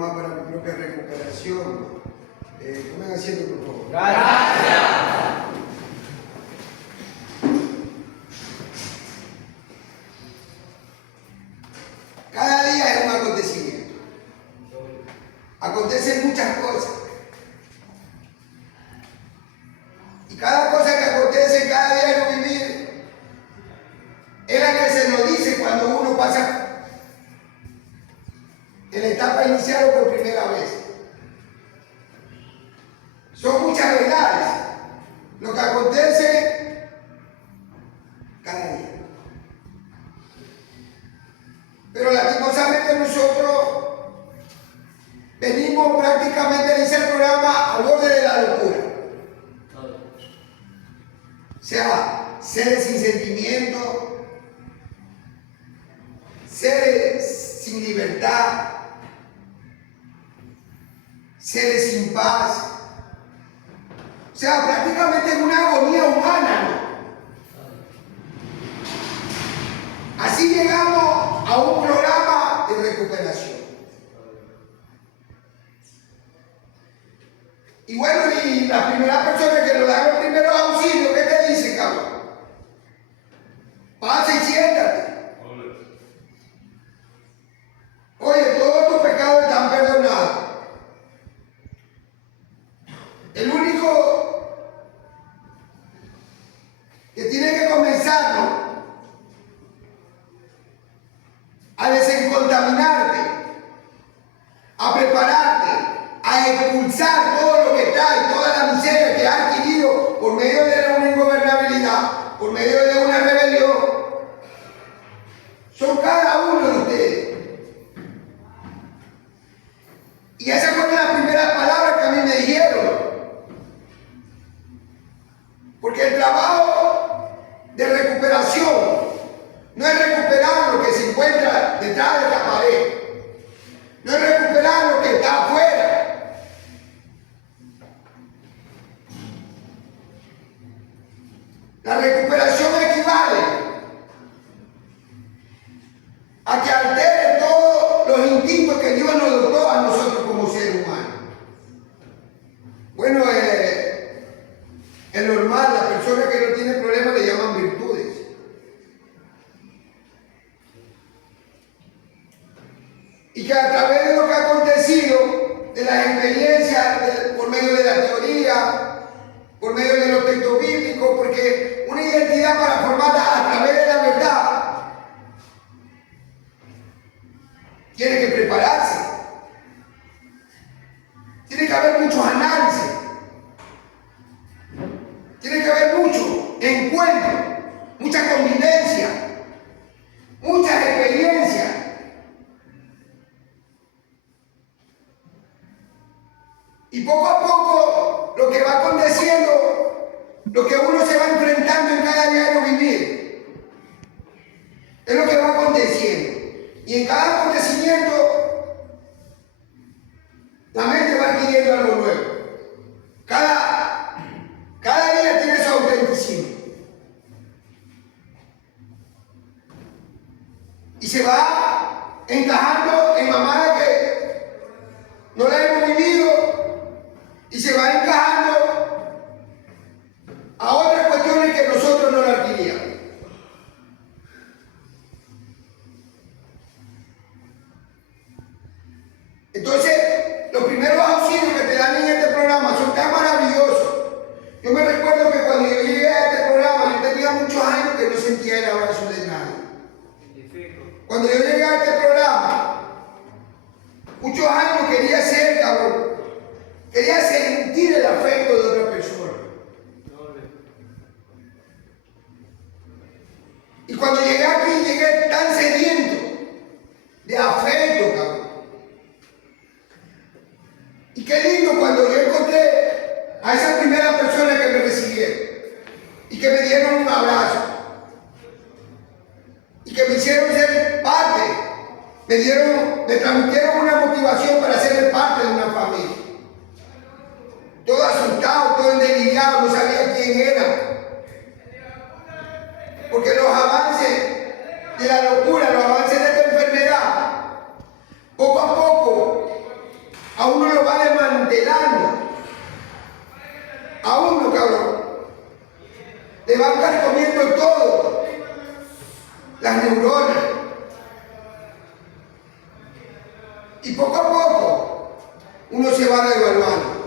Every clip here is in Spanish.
más para mi propia recuperación. Tomen asiento, por favor. Gracias. Cada día es un acontecimiento. Acontecen muchas cosas. Y cada cosa que acontece cada día en vivir es la que se nos dice cuando uno pasa en la etapa inicial o por primera vez. Son muchas verdades lo que acontece cada día. Pero lastimosamente nosotros venimos prácticamente, dice el programa, al borde de la locura. O sea, seres sin sentimiento, seres sin libertad, seres sin paz. O sea, prácticamente en una agonía humana, ¿no? Así llegamos a un programa de recuperación. Y bueno, y la primera persona que nos da los primeros auxilios, ¿qué te dice, cabrón? Pasa y siéntate. Oye, todos tus pecados están perdonados. El único que tiene que comenzarlo a desencontaminarte, a prepararte, a expulsar todo lo que está y toda la miseria que has adquirido por medio de una ingobernabilidad, por medio de una rebelión, son cada uno de ustedes. Y esa fue la primera palabra que a mí me dijeron. Porque el trabajo de recuperación no es recuperar lo que se encuentra detrás de la pared. No es recuperar lo que está afuera. La recuperación equivale a que altere todos los instintos que Dios nos dotó a nosotros como seres humanos. Bueno, es normal, las personas que no tienen problemas le llaman virtudes. Y que a través de lo que ha acontecido, de las experiencias, por medio de la teoría, por medio de los textos bíblicos, porque una identidad para formarla a través de la verdad, tiene que prepararse. Tiene que haber muchos análisis. Tiene que haber mucho encuentro, mucha convivencia, muchas experiencias. Y poco a poco lo que va aconteciendo, lo que uno se va enfrentando en cada diario vivir, es lo que va aconteciendo. Y en cada acontecimiento la mente va adquiriendo algo nuevo. Cada día tiene su autenticismo. Y se va encajando en mamadas que no la hemos vivido. Y se va encajando a otras cuestiones que nosotros no la adquiríamos. Entonces, los primeros auxilios que te dan en este programa son tan maravillosos. Yo me recuerdo que cuando yo llegué a este programa, yo tenía muchos años que no sentía el abrazo de nadie. Cuando yo llegué a este programa, muchos años quería ser, cabrón. Quería sentir el afecto de otra persona. Y cuando llegué aquí, llegué tan sediento de afecto, cabrón. Y qué lindo cuando yo encontré a esa primera persona que me recibieron y que me dieron un abrazo y que me hicieron ser parte, me transmitieron una motivación para ser parte de una familia. Todo asustado, todo endelillado, no sabía quién era. Porque los avances de la locura, los avances de esta enfermedad, poco a poco las neuronas. Y poco a poco uno se va devaluando.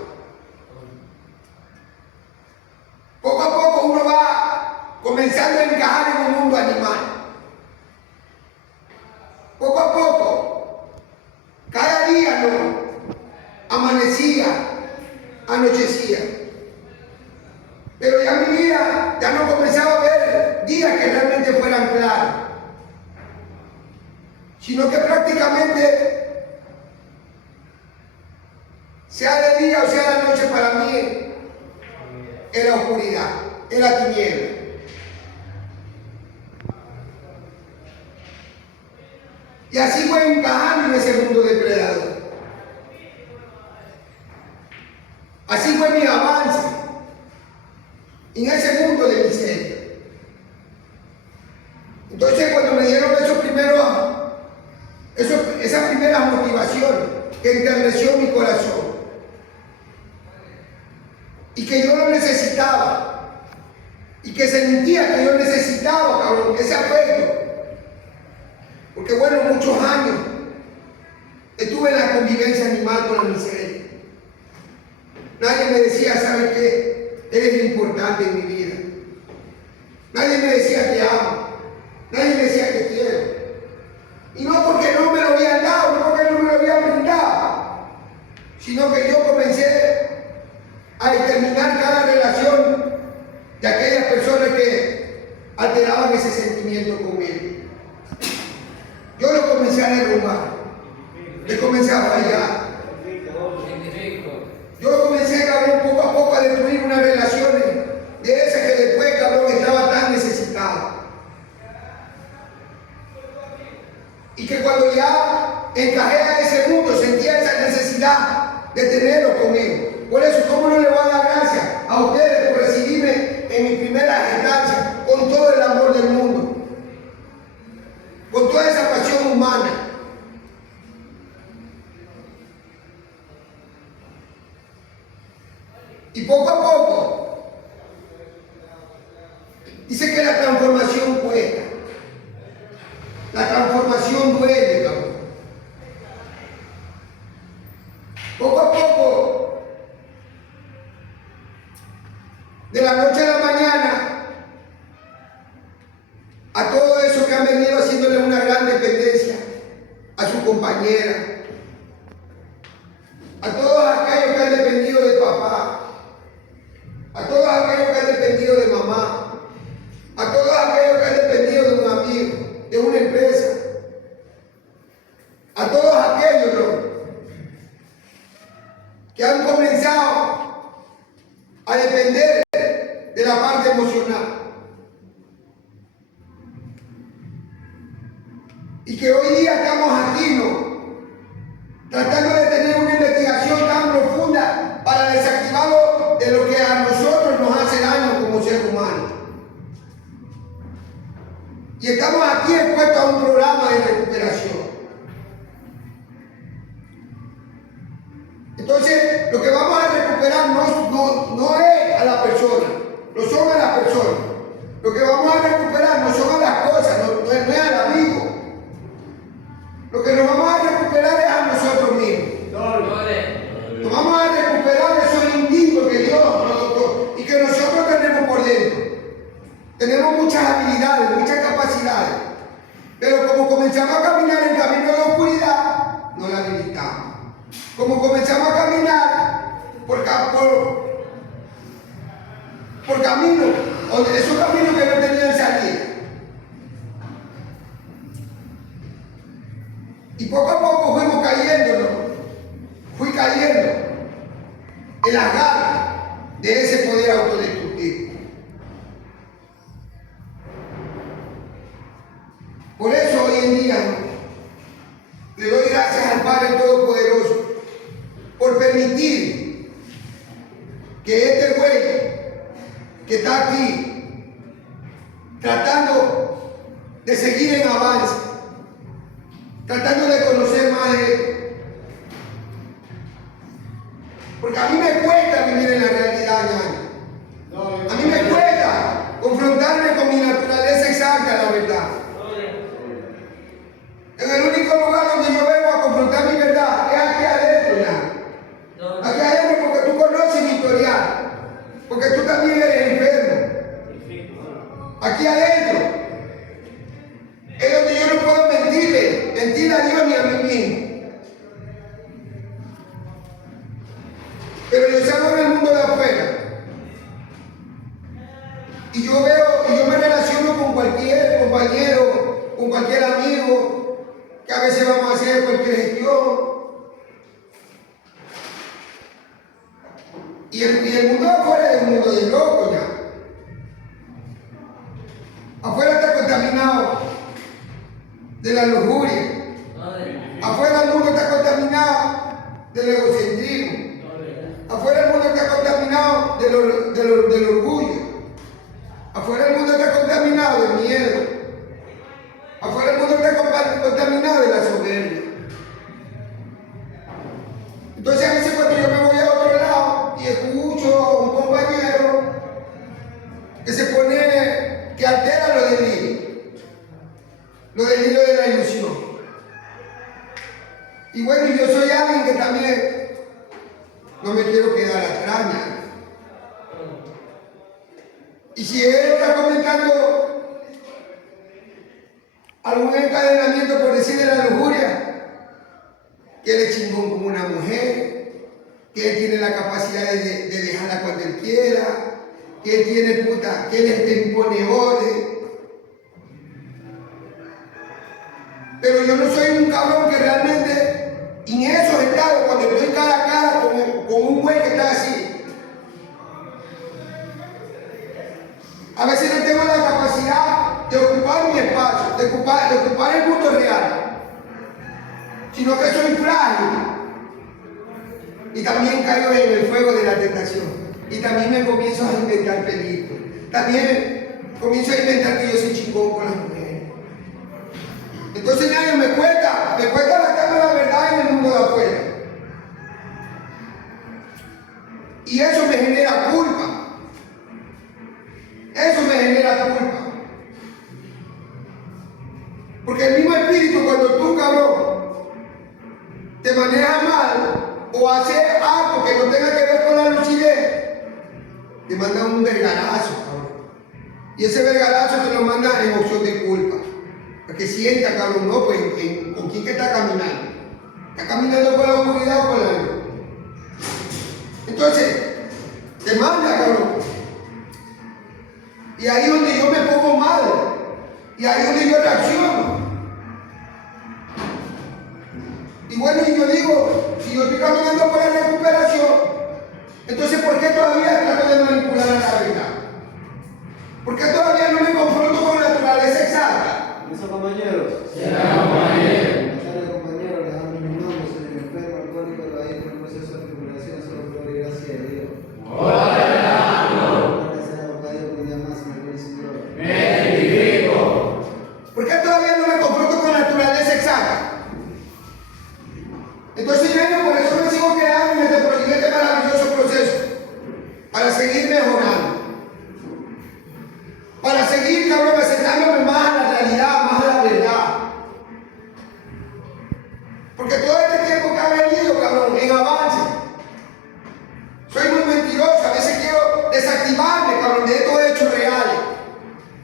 Poco a poco uno va comenzando a encajar en un mundo animal. Poco a poco, cada día no amanecía, anochecía. Pero ya mi vida ya no comenzaba a ver días que realmente fueran claros, sino que prácticamente, sea de día o sea de noche, para mí era oscuridad, era tiniebla. Y así fue encajando en ese mundo depredador. Así fue mi avance en ese mundo de miseria. Entonces, cuando me dieron esas primeras motivaciones que enterneció mi corazón y que yo lo necesitaba y que sentía que yo necesitaba, cabrón, ese afecto, porque bueno, muchos años estuve en la convivencia animal con la miseria. Nadie me decía, ¿sabes qué? Eres importante en mi vida. Nadie me decía, te amo. Nadie me decía, te quiero. Y no porque no me lo habían dado, no porque no me lo habían brindado, sino que yo comencé a determinar cada relación de aquellas personas que alteraban ese sentimiento conmigo. Yo lo comencé a derrumbar, le comencé a fallar. Yo comencé, cabrón, poco a poco a destruir unas relaciones de esas que después, cabrón, estaba tan necesitado. Y que cuando ya encajé a ese mundo, sentía esa necesidad de tenerlo conmigo. Por eso, ¿cómo no le voy a dar gracias a ustedes por recibirme en mi primera estancia con todo el amor del mundo? Con toda esa pasión humana. Y poco a poco, dice que la transformación cuesta. La transformación duele, cabrón. Poco a poco, de la noche a la mañana, a todo eso que han venido haciéndole una gran dependencia a su compañera, a todos aquellos que han dependido de papá, a todos aquellos que han dependido de mamá, a todos aquellos que han dependido de un amigo, de una empresa, a todos aquellos, ¿no?, que han comenzado a depender de la parte emocional y que hoy día estamos aquí, ¿no?, tratando de tener una investigación tan profunda para desactivarlo de lo que a nosotros nos hace daño como seres humanos. Y estamos aquí expuestos a un programa de recuperación. Entonces, lo que vamos a recuperar no es a la persona, no son a las personas. Lo que vamos a recuperar no son a las cosas, no es al amigo. Lo que nos vamos a recuperar es a nosotros mismos. Nos vamos a recuperar esos individuos que Dios nos dotó y que nosotros tenemos por dentro. Tenemos muchas habilidades, muchas capacidades, pero como comenzamos a caminar en camino de la oscuridad, no la limitamos. Como comenzamos a caminar por caminos, esos caminos que no tenían salida. Y poco a poco fuimos cayendo, ¿no? Fui cayendo en las garras de ese poder autodestructivo. Por eso hoy en día, ¿no?, le doy gracias al Padre Todopoderoso por permitir que este güey que está aquí tratando de seguir en avance, tratando de conocer más de él, porque a mí me cuesta vivir en la realidad, ñaño. A mí me cuesta confrontarme con mi naturaleza exacta, la verdad. Y el mundo de afuera es un mundo de locos ya. Afuera está contaminado de la lujuria. Afuera el mundo está contaminado del egocentrismo. Afuera el mundo está contaminado del orgullo. Afuera el mundo está contaminado del miedo. Afuera el mundo está contaminado de la soberbia. Entonces a veces cuando yo me voy a otro lado y escucho a un compañero que se pone, que altera los delirios de la ilusión. Y bueno, yo soy alguien que también no me quiero quedar atrás. Y si él está comentando algún encadenamiento por decir de la lujuria, que él es chingón como una mujer, que él tiene la capacidad de dejarla cuando él quiera, que él tiene puta, que él es temponeador. Pero yo no soy un cabrón que realmente, en esos estados, cuando estoy cara a cara con un güey que está así, a veces no tengo la capacidad de ocupar mi espacio, de ocupar el mundo real, sino que soy frágil. Y también caigo en el fuego de la tentación. Y también me comienzo a inventar películas. También comienzo a inventar que yo soy chingón con las mujeres. Entonces nadie me cuesta adaptarme a la verdad en el mundo de afuera. Y eso me genera culpa. Eso me genera culpa. Porque el mismo espíritu, cuando tú, cabrón, te manejas mal o haces algo que no tenga que ver con la lucidez, te manda un vergarazo, cabrón. Y ese vergarazo te lo manda en opción de culpa. Para que sienta, cabrón, no, pues, ¿con quién que está caminando? ¿Está caminando con la oscuridad o con la luz? Entonces, te manda, cabrón. Y ahí es donde yo me pongo mal. Y ahí es donde yo reacciono. Y bueno, y yo digo, si yo estoy caminando por la recuperación, entonces ¿por qué todavía trato de manipular a la verdad? ¿Por qué todavía no me confronto con la naturaleza exacta? ¿Listo, compañeros? Sí, compañero. Buenas tardes, compañeros. Les damos mi nombre, soy el enfermo alcohólico de la isla en proceso de tribulación, solo gloria y gracia de Dios. Gracias a papá Dios, un día más, me gloria y Señor. ¿Por qué todavía no me confronto con la naturaleza exacta? Entonces yo por eso me sigo quedando en este maravilloso proceso, para seguir mejorando, para seguir, cabrón, acercándome más a la realidad, más a la verdad. Porque todo este tiempo que ha venido, cabrón, en avance, soy muy mentiroso, a veces quiero desactivarme, cabrón, de estos hechos reales.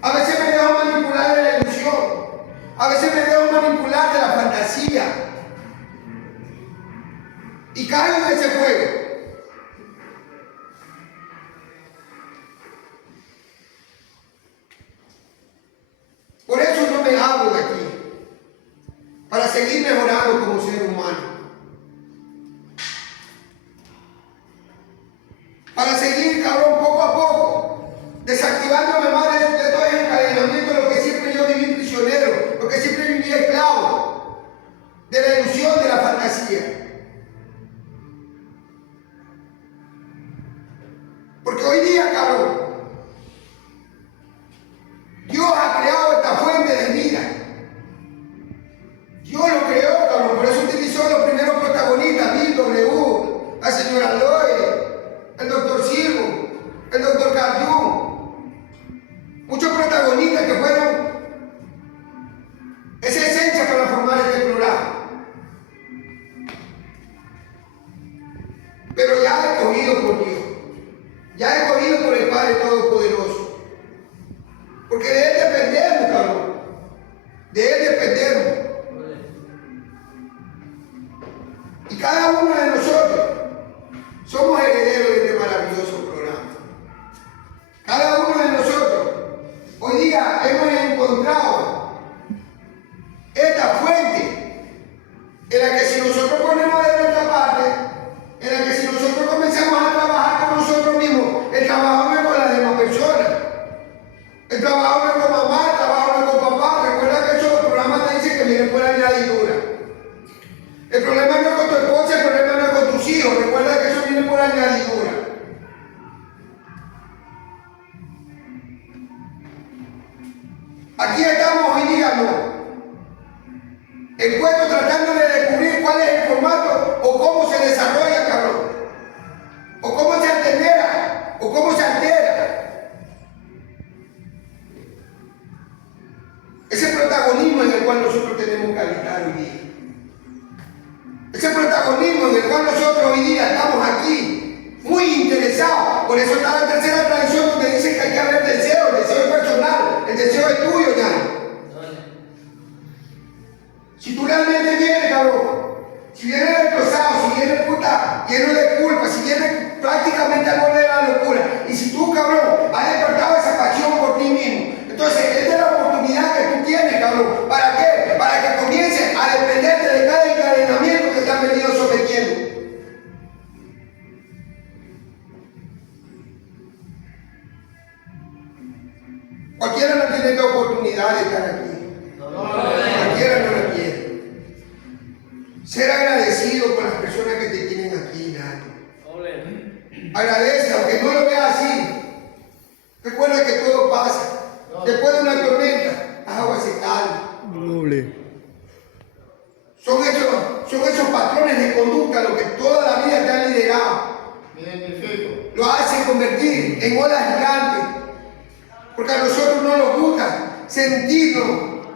A veces me dejo manipular de la ilusión, a veces me dejo manipular de la fantasía. Y caigo en ese fuego. Por eso no me hablo de aquí. Para seguir mejorando como ser humano. Para seguir, cabrón, poco a poco, desactivándome más de todo el encadenamiento de lo que siempre yo viví prisionero, lo que siempre viví esclavo, de la ilusión, de la fantasía. Porque hoy día, cabrón, Dios ha creado esta fuente de vida. Dios lo creó, cabrón, por eso utilizó los primeros protagonistas, Bill W, la señora Lloyd, el doctor Silvo, el doctor Cardú, muchos protagonistas que fueron esa esencia para formar este programa. Pero ya escogido por Dios. Ya he cogido por el Padre Todopoderoso. Porque de Él dependemos, cabrón. De Él dependemos. Y cada uno de nosotros somos herederos de este maravilloso programa. Cada uno de nosotros hoy día hemos encontrado esta fuente en la que si nosotros ponemos de nuestra parte, en la que si nosotros comenzamos a trabajar con nosotros, El problema no es con tu esposa, el problema no es con tus hijos. Recuerda que eso viene por añadidura. Aquí estamos hoy día, no. El pueblo tratando de descubrir cuál es el formato o cómo se desarrolla, cabrón. O cómo se altera, o cómo se altera. Ese protagonismo en el cual nosotros tenemos que habitar hoy día. Ese protagonismo en el cual nosotros hoy día estamos aquí, muy interesados. Por eso está la tercera tradición donde dice que hay que haber deseo, el deseo personal, el deseo es tuyo, ya. Si tú realmente vienes, cabrón, si vienes destrozado, si vienes puta, lleno de culpa, si vienes prácticamente al borde de la locura, y si tú, cabrón, has despertado esa pasión por ti mismo, entonces esta es la oportunidad que tú tienes, cabrón. ¿Para qué? Para que comiences a dependerte de cada encadenamiento que te han venido sometiendo. Cualquiera no tiene la oportunidad de estar aquí. Cualquiera no la tiene. Ser agradecido con las personas que te tienen aquí, Nano. Agradece, aunque no lo veas así. Recuerda que todo pasa. Después de una tormenta, las aguas se calman. Son esos patrones de conducta lo que toda la vida te han liderado. Lo hace convertir en olas gigantes. Porque a nosotros no nos gusta sentirnos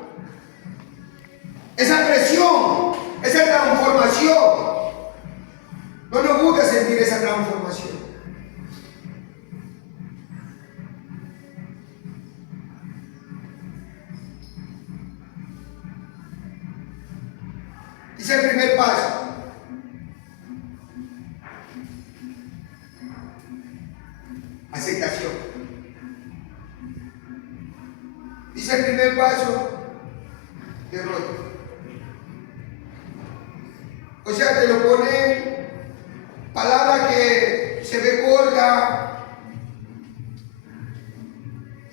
esa presión, esa transformación. No nos gusta sentir esa transformación. Dice el primer paso. Aceptación. Dice el primer paso. Derrota. O sea, te lo pone palabra que se ve corta,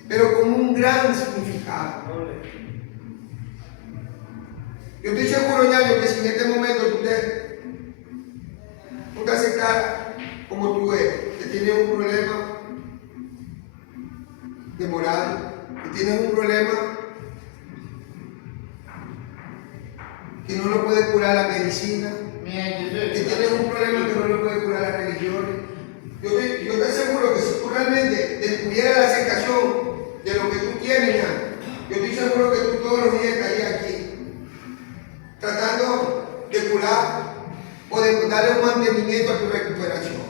pero con un gran significado. Yo estoy seguro, ñaño, que si en este momento tú te aceptas como tú eres, que tienes un problema de moral, que tienes un problema que no lo puede curar la medicina, que tienes un problema que no lo puede curar las religiones. Yo estoy seguro que si tú realmente descubrieras la aceptación de lo que tú tienes, yo estoy seguro que tú todos los días estarías aquí tratando de curar o de darle un mantenimiento a tu recuperación.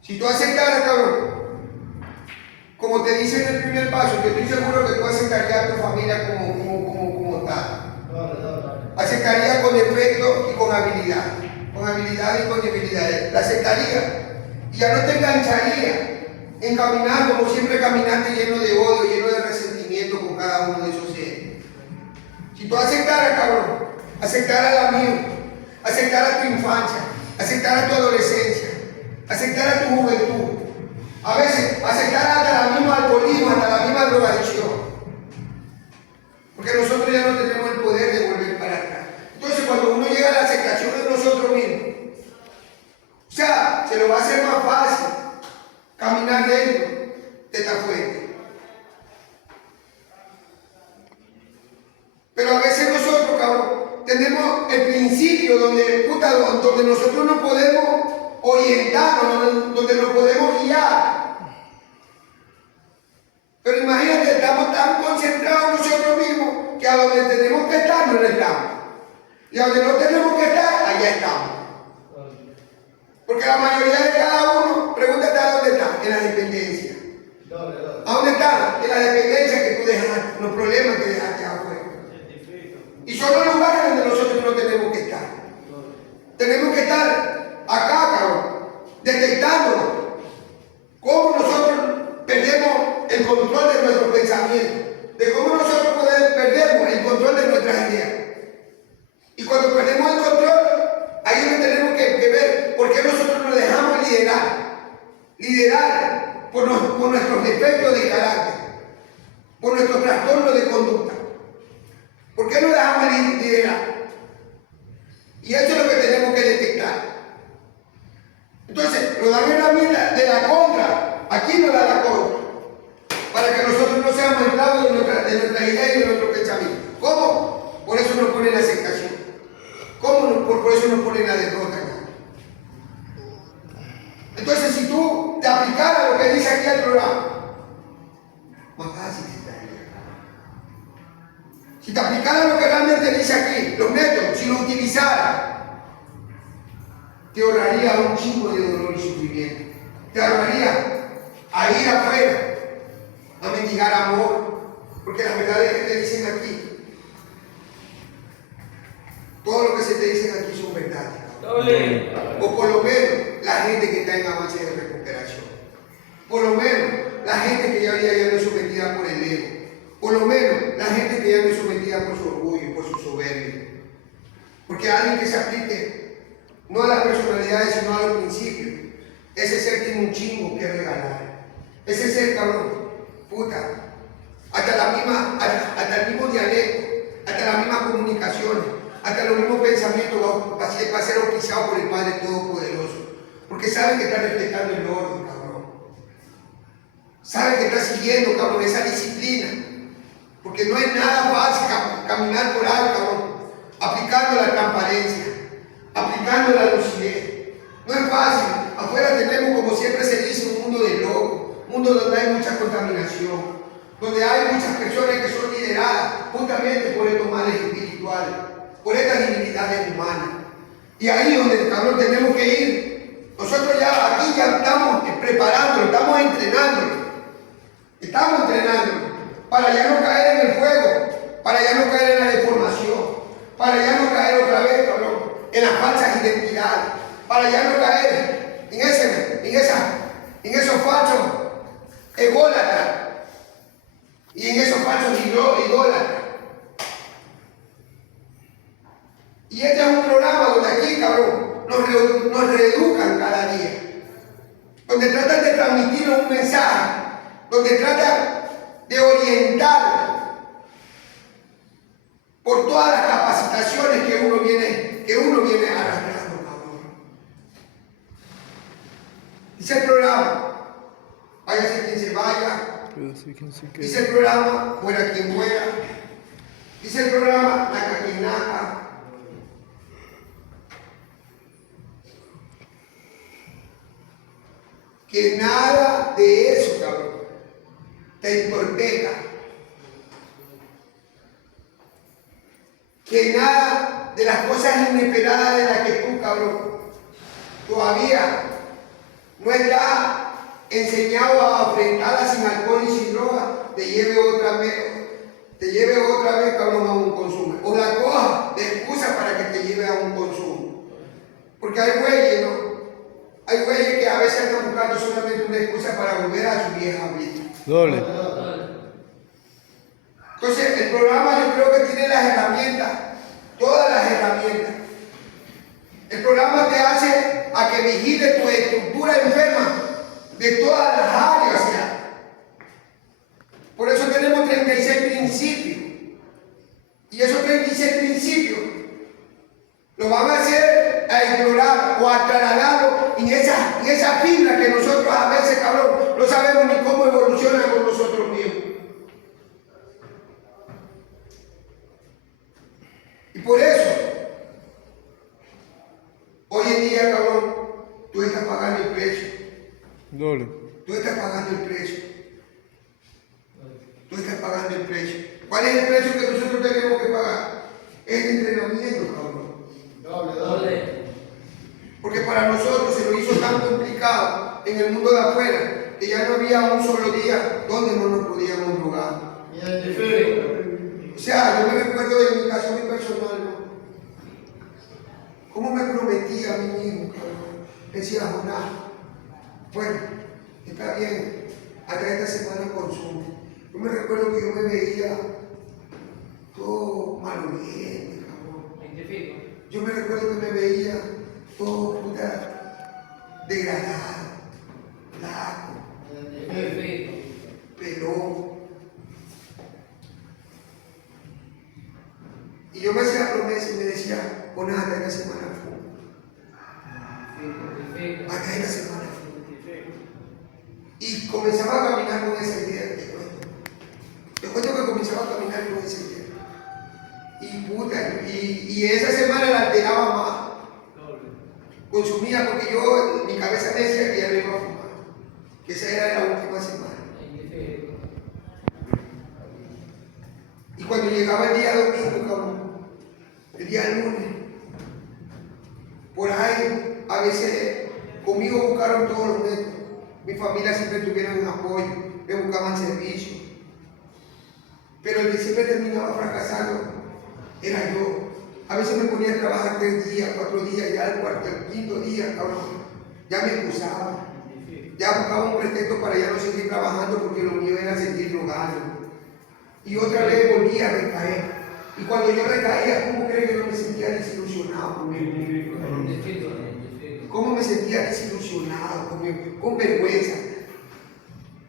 Si tú aceptaras, cabrón, como te dice en el primer paso, yo estoy seguro que tú aceptarías a tu familia como tal. Aceptarías con efecto y con habilidad. Con habilidad y con debilidad. La aceptaría. Y ya no te engancharía en caminar como siempre caminaste, lleno de odio, lleno de resentimiento con cada uno de esos seres. Si tú aceptaras, cabrón, aceptar al amigo, aceptar a tu infancia, aceptar a tu adolescencia, aceptar a tu juventud, a veces aceptar hasta la misma alcoholismo, hasta la misma drogadicción. Porque nosotros ya no tenemos el poder de volver para atrás. Entonces, cuando uno llega a la aceptación de nosotros mismos, o sea, se lo va a hacer más fácil caminar dentro de esta fuente. Pero a veces nosotros, cabrón, tenemos el principio donde nosotros nos podemos orientar, donde nos podemos guiar. Pero imagínate, estamos tan concentrados nosotros mismos que a donde tenemos que estar no estamos. Y a donde no tenemos que estar, allá estamos. Porque la mayoría de cada uno, pregúntate a dónde está, en la dependencia. ¿A dónde está? En la dependencia que tú dejaste, los problemas que dejaste afuera. Y son los lugares donde nosotros no tenemos que estar. Tenemos que estar acá, cabrón, detectándolo. Cómo nosotros perdemos el control de nuestros pensamientos. De cómo nosotros perdemos el control de nuestras ideas. Y cuando perdemos el control, ahí es donde tenemos que ver por qué nosotros nos dejamos liderar por nuestros defectos de carácter, por nuestros trastornos de conducta. Porque qué no dejamos liderar? Y eso es lo que tenemos que detectar. Entonces, nos dan una herramienta de la contra. Aquí nos da la contra. Para que nosotros no seamos esclavos de nuestra idea y de nuestro pensamiento. ¿Cómo? Por eso nos ponen la aceptación. ¿Cómo? Por eso nos ponen la derrota. Entonces, si tú te aplicaras lo que dice aquí el programa, más fácil estaría. Si te aplicaras lo que realmente dice aquí, los métodos, si lo utilizaras, te ahorraría un chingo de dolor y sufrimiento. Te ahorraría a ir afuera, a mendigar amor, porque las verdades que te dicen aquí, todo lo que se te dicen aquí son verdades. O por lo menos la gente que está en avance de recuperación. Por lo menos la gente que ya no es sometida por el ego. Por lo menos la gente que ya no es sometida por su orgullo, por su soberbia. Porque alguien que se aplique no a las personalidades, sino a los principios, ese ser tiene un chingo que regalar. Ese ser, cabrón, puta, hasta el mismo dialecto, hasta las mismas comunicaciones, hasta los mismos pensamientos va a ser auspiciado por el Padre Todopoderoso. Porque saben que está respetando el orden, cabrón. Saben que está siguiendo, cabrón, esa disciplina. Porque no es nada fácil caminar por ahí, cabrón, aplicando la transparencia, aplicando la lucidez. No es fácil. Afuera tenemos, como siempre se dice, un mundo de locos, un mundo donde hay mucha contaminación, donde hay muchas personas que son lideradas justamente por estos males espirituales, por estas divinidades humanas. Y ahí es donde, cabrón, tenemos que ir. Nosotros ya aquí ya estamos preparándolo, estamos entrenándolo para ya no caer en el fuego, para ya no caer en la deformación, para ya no caer otra vez, cabrón, en las falsas identidades, para ya no caer en esos falsos ególatras y en esos falsos idólatras. Y este es un programa donde aquí, cabrón, nos reeducan cada día, donde tratan de transmitirnos un mensaje, donde tratan de orientar por todas las capacitaciones que uno viene arrastrando, cabrón. Dice el programa, váyase quien se vaya. Dice el programa, muera quien muera. Dice el programa, naca quien naca. Que nada de eso, cabrón, te entorpezca. Que nada de las cosas inesperadas de las que tú, cabrón, todavía no estás enseñado a enfrentarlas sin alcohol y sin droga, te lleve otra vez, cabrón, a un consumo. O la coja de excusa para que te lleve a un consumo. Porque hay güeyes, ¿no? Hay güeyes que a veces están buscando solamente una excusa para volver a su vieja vida. Doble. Entonces, el programa yo creo que tiene las herramientas, todas las herramientas. El programa te hace a que vigile tu estructura enferma de todas las áreas ya. Por eso tenemos 36 principios. Y esos 36 principios lo van a hacer a explorar o a trasladarlo en esa fibra que nosotros a veces, cabrón, no sabemos ni cómo evoluciona con nosotros mismos. Y por eso, hoy en día, cabrón, tú estás pagando el precio. Doble. Tú estás pagando el precio. Tú estás pagando el precio. ¿Cuál es el precio que nosotros tenemos que pagar? Es el entrenamiento, cabrón. Doble. Porque para nosotros se lo hizo tan complicado en el mundo de afuera que ya no había un solo día donde no nos podíamos drogar. O sea, yo me recuerdo de mi caso muy personal, ¿no? ¿Cómo me prometía a mí mismo, cabrón? Decía, Jonás, bueno, está bien, hasta esta semana consumo. Yo me recuerdo que yo me veía todo maloliente, cabrón. Yo me recuerdo que me veía todo puta degradado, flaco, pelón. Y yo me hacía promesa y me decía, o nada, esta semana fumo. Hasta esta semana fumo. Y comenzaba a caminar con esa idea, te cuento. Te cuento que comenzaba a caminar con esa idea. Y puta, y esa semana la alteraba más. Consumía porque yo, mi cabeza me decía que ya no iba a fumar. Que esa era la última semana. Y cuando llegaba el día domingo, cabrón, el día lunes, por ahí, a veces conmigo buscaron todos los métodos. Mi familia siempre tuvieron un apoyo, me buscaban servicio. Pero el que siempre terminaba fracasando era yo. A veces me ponía a trabajar 3 días, 4 días, ya el quinto día, cabrón, ya me excusaba. Ya buscaba un pretexto para ya no seguir trabajando porque lo mío era seguir drogando. Y otra vez volvía a recaer. Y cuando yo recaía, ¿cómo creen que no me sentía desilusionado conmigo? ¿Cómo me sentía desilusionado, con vergüenza?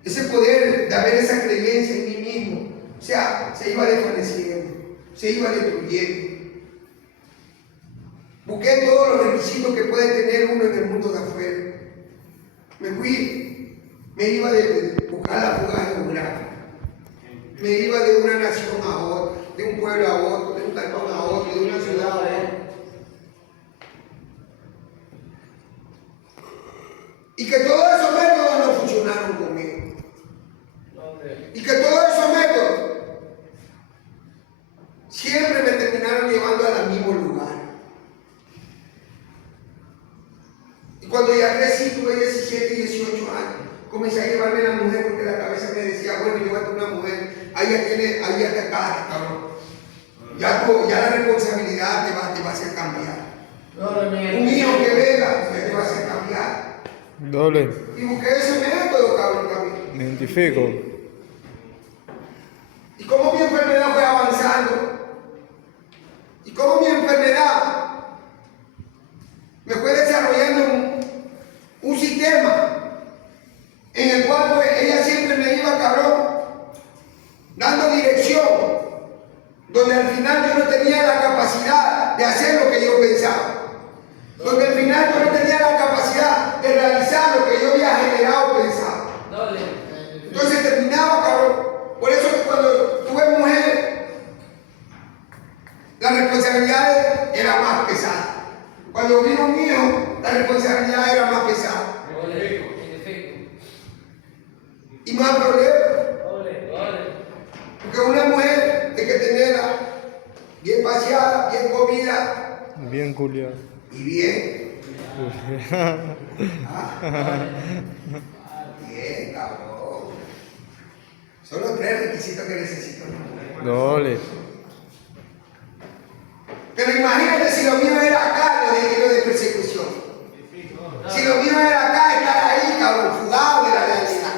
Ese poder de haber esa creencia en mí mismo, o sea, se iba desvaneciendo, se iba destruyendo. Busqué todos los requisitos que puede tener uno en el mundo de afuera. Me iba de buscar la fuga geográfica. Me iba de una nación a otra, de un pueblo a otro, de un cantón a otro, de una ciudad a otra. Y que todos esos métodos no funcionaron conmigo. Y que todos esos métodos siempre me terminaron llevando al mismo lugar. Y cuando ya crecí, tuve 17 y 18 años, comencé a llevarme a la mujer porque la cabeza me decía, bueno, llévate una mujer, ahí ya te acabas, cabrón. Ya la responsabilidad te va a hacer cambiar. Un hijo que venga, ya te va a hacer cambiar. Doble. Y busqué ese método, cabrón, también. Me identifico. Y cómo mi enfermedad fue avanzando. Y cómo mi enfermedad me fue desarrollando un sistema en el cual pues, ella siempre me iba, cabrón, dando dirección, donde al final yo no tenía la capacidad de hacer lo que yo pensaba, donde al final yo no tenía la capacidad de realizar lo que yo había generado pensado. Entonces terminaba, cabrón. Por eso que cuando tuve mujer, la responsabilidad era más pesada. Cuando vino un hijo, la responsabilidad era más pesada. Y más problemas. Porque una mujer hay que tenerla bien paseada, bien comida. Bien culiado. Y bien. Bien, cabrón. Son los 3 requisitos que necesito una mujer. Doble. Pero imagínate si lo mío era acá, lo de persecución. Si lo mío era acá, estar ahí, cabrón, fugado de la realidad.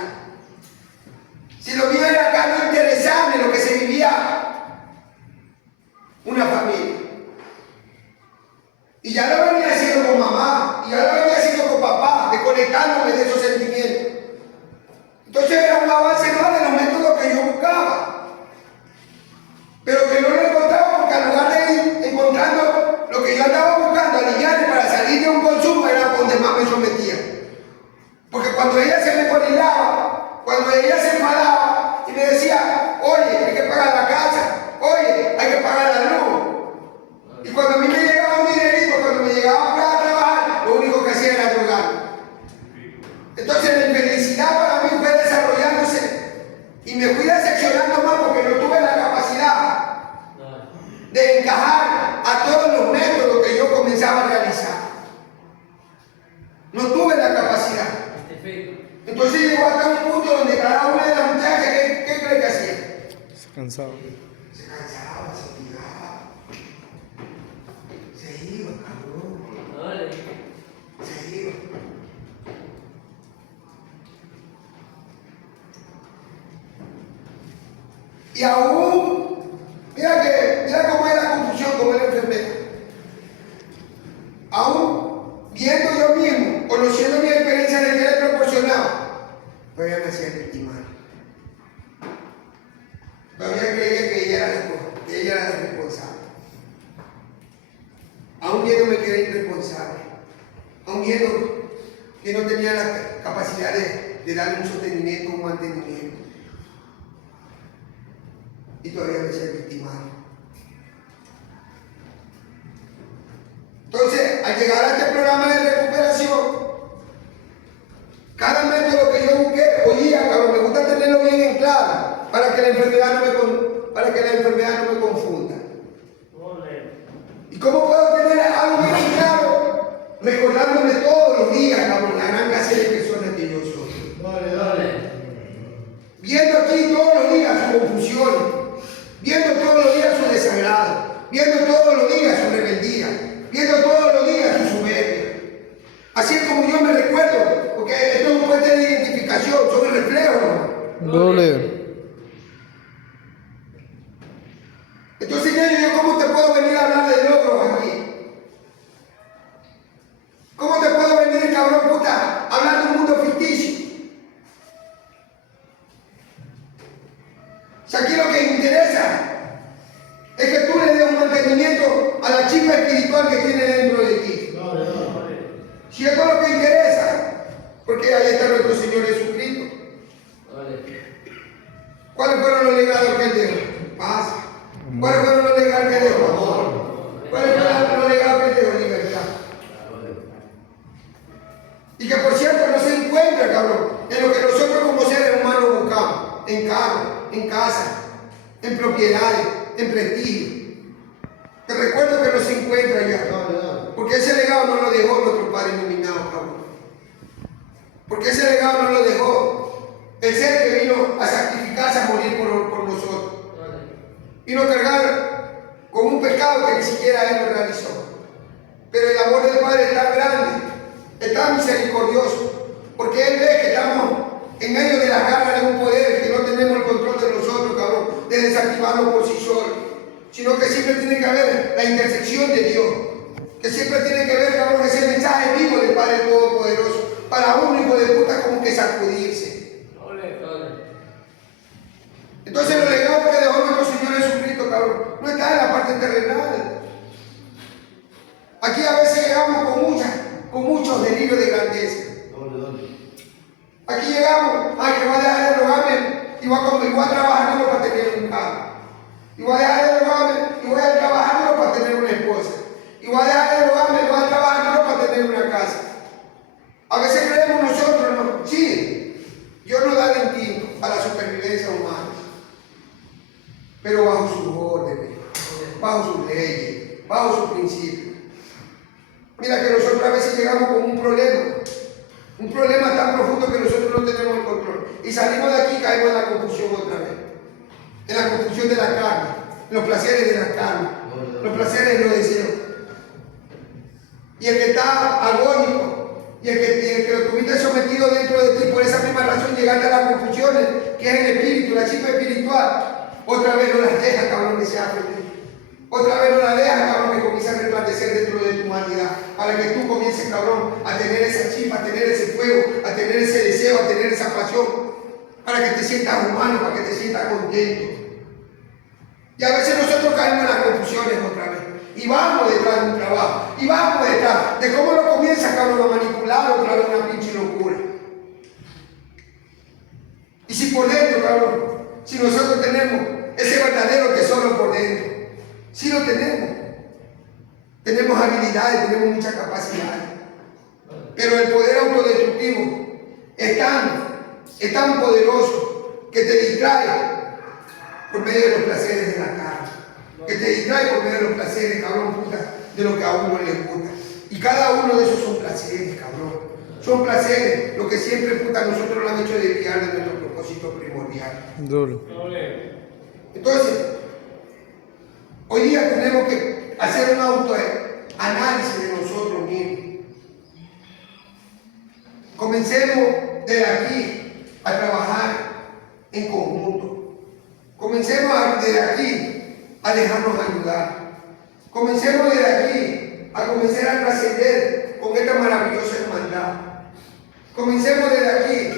Si lo mío era acá, no interesarme en lo que se vivía una familia. Y ya lo venía haciendo con mamá, y ya lo venía haciendo con papá, desconectándome de esos sentimientos. Entonces era un avance más de los métodos que yo buscaba. Pero que no lo encontraba porque al lugar de ir encontrando lo que yo andaba buscando, aliviar para salir de un consumo, era donde más me sometía. Porque cuando ella se me conilaba, cuando ella se enfadaba y me decía, oye, hay que pagar la casa, oye, hay que pagar la luz. Y cuando a mí me llegaba un dinerito, cuando me llegaba a trabajar, lo único que hacía era drogar. Entonces la infelicidad para mí fue desarrollándose y me fui decepcionando más porque no tuve la capacidad de encajar a todos los métodos que yo comenzaba a realizar. No tuve la capacidad. Entonces llegó hasta un punto donde cada una de las muchachas, ¿qué cree que hacía? Se cansaba. Se cansaba, se obligaba. Se iba, cabrón. Se iba. Y aún, mira cómo es la confusión, cómo es la enfermedad. Aún viendo yo mismo, conociendo mi experiencia de que le proporcionaba, todavía me hacía victimar. Todavía creía que ella era la responsable. aún viéndome que era irresponsable, aún viendo que no tenía la capacidad de darle un sostenimiento, un mantenimiento. Y todavía me sé victimario. Entonces, al llegar a este programa de recuperación, cada método que yo busqué, oía, cabrón, me gusta tenerlo bien en claro, para que la enfermedad no me confunda. ¿Y cómo puedo tener algo bien en claro? Recordándome todos los días, cabrón, la gran clase de personas que yo soy. Viendo aquí todos los días su confusión, viendo todos los días su desagrado, viendo todos los días su rebeldía, viendo todos los días su soberbia. Así es como yo me recuerdo, porque esto es un puente de identificación, son el reflejo, ¿no? Doble. Entonces, yo ¿cómo te puedo venir a hablar de logros aquí? ¿Cómo te puedo venir, cabrón puta, a hablar de un mundo ficticio? Si aquí lo que interesa es que tú le des un mantenimiento a la chispa espiritual que tiene dentro de ti. Si esto es lo que interesa, porque ahí está nuestro Señor Jesucristo. ¿Cuáles fueron los legados que Él dejó? Paz. ¿Cuáles fueron los legados que dejó? Amor. ¿Cuáles fueron los legados que dejó? Libertad. Y que por cierto no se encuentra, cabrón, en lo que nosotros como seres humanos buscamos: en carro, en casa, en propiedades, en prestigio. Te recuerdo que no se encuentra ya. Porque ese legado no lo dejó nuestro Padre iluminado, cabrón. Porque ese legado no lo dejó el ser que vino a sacrificarse, a morir por nosotros. Vino a cargar con un pecado que ni siquiera Él lo realizó. Pero el amor del Padre es tan grande, es tan misericordioso, porque Él ve que estamos en medio de la garra de un poder que no tenemos el control de nosotros, cabrón, de desactivarlo por sí solo. Sino que siempre tiene que haber la intersección de Dios, que siempre tiene que ver, cabrón, ese mensaje vivo del Padre Todopoderoso, para uno, hijo de puta, como que sacudirse. Entonces los legados que dejó nuestro Señor Jesucristo, cabrón, no está en la parte terrenal. Aquí a veces llegamos con muchos delirios de grandeza. Aquí llegamos, ay, que voy a dejar de drogarme y voy a trabajar duro para tener un carro. Y voy a dejar de drogarme y voy a trabajar duro para tener una esposa. Y voy a dejar de drogarme y voy a trabajar duro para tener una casa. A veces creemos nosotros, ¿no? Sí, Dios nos da el instinto a la supervivencia humana, pero bajo sus órdenes, bajo sus leyes, bajo sus principios. Mira que nosotros a veces llegamos con un problema tan profundo que nosotros no tenemos el control. Y salimos de aquí y caemos en la confusión otra vez. En la confusión de la carne, en los placeres de la carne, los placeres de los deseos. Y el que está agónico, y el que lo tuviste sometido dentro de ti, por esa misma razón llegaste a las confusiones, que es el espíritu, la chispa espiritual, otra vez no las deja, cabrón, que sea feliz. Otra vez no la deja, cabrón, que comience a resplandecer dentro de tu humanidad, para que tú comiences, cabrón, a tener esa chispa, a tener ese fuego, a tener ese deseo, a tener esa pasión, para que te sientas humano, para que te sientas contento. Y a veces nosotros caemos en las confusiones otra vez, y vamos detrás de un trabajo, y vamos detrás de cómo lo comienza, cabrón, a manipular otra vez una pinche locura. Y si por dentro, cabrón, si nosotros tenemos ese verdadero tesoro por dentro, si lo tenemos habilidades, tenemos mucha capacidad, pero el poder autodestructivo es tan poderoso que te distrae por medio de los placeres de la carne, que te distrae por medio de los placeres, cabrón, puta, de lo que a uno le gusta. Y cada uno de esos son placeres, cabrón. Son placeres, lo que siempre, puta, nosotros lo han hecho desviar de nuestro propósito primordial. Doble. Entonces, hoy día tenemos que hacer un autoanálisis de nosotros mismos. Comencemos desde aquí a trabajar en conjunto. Comencemos desde aquí a dejarnos ayudar. Comencemos desde aquí a comenzar a trascender con esta maravillosa hermandad. Comencemos desde aquí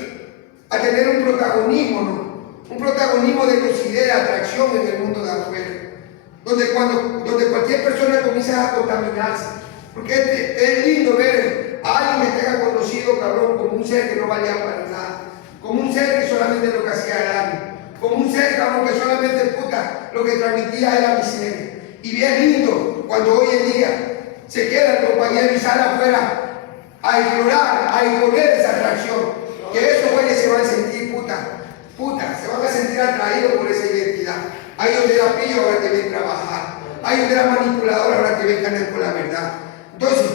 a tener un protagonismo, ¿no? Un protagonismo de lucidez, de atracción en el mundo de afuera. donde cualquier persona comienza a contaminarse. Porque es lindo ver a alguien que tenga conocido, cabrón, como un ser que no valía para nada, como un ser que solamente lo que hacía daño, como un ser, cabrón, que solamente, puta, lo que transmitía era miseria. Y bien lindo cuando hoy en día se queda el compañero y sale afuera a explorar, a imponer esa atracción, que esos güeyes se van a sentir, se van a sentir atraídos por esa identidad. Ahí donde era pillo ahora te ven trabajar, ahí donde era manipulador ahora te ven ganar con la verdad. Entonces,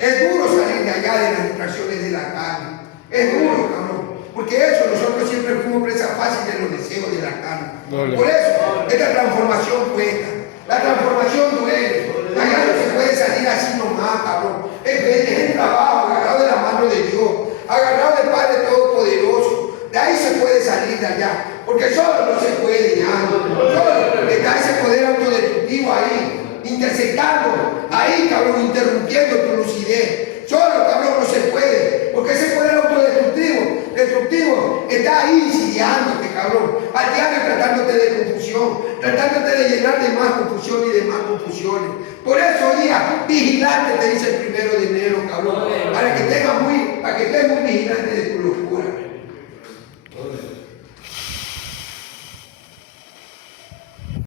es duro salir de allá de las distracciones de la carne, es duro, cabrón, porque eso nosotros siempre fuimos presa fácil de los deseos de la carne. Por eso, esta transformación cuesta, la transformación duele, allá no se puede salir así nomás, cabrón, es el trabajo, agarrado de la mano de Dios, agarrado del Padre Todopoderoso, de ahí se puede salir de allá, porque solo no se puede ya, solo está ese poder autodestructivo ahí, interceptando, ahí, cabrón, interrumpiendo tu lucidez. Solo, cabrón, no se puede, porque ese poder destructivo está ahí insidiándote, cabrón, al diario tratándote de confusión, tratándote de llenar de más confusión y de más confusiones. Por eso hoy día, vigilante te dice el 1 de enero, cabrón, para que estés muy vigilante de tu locura.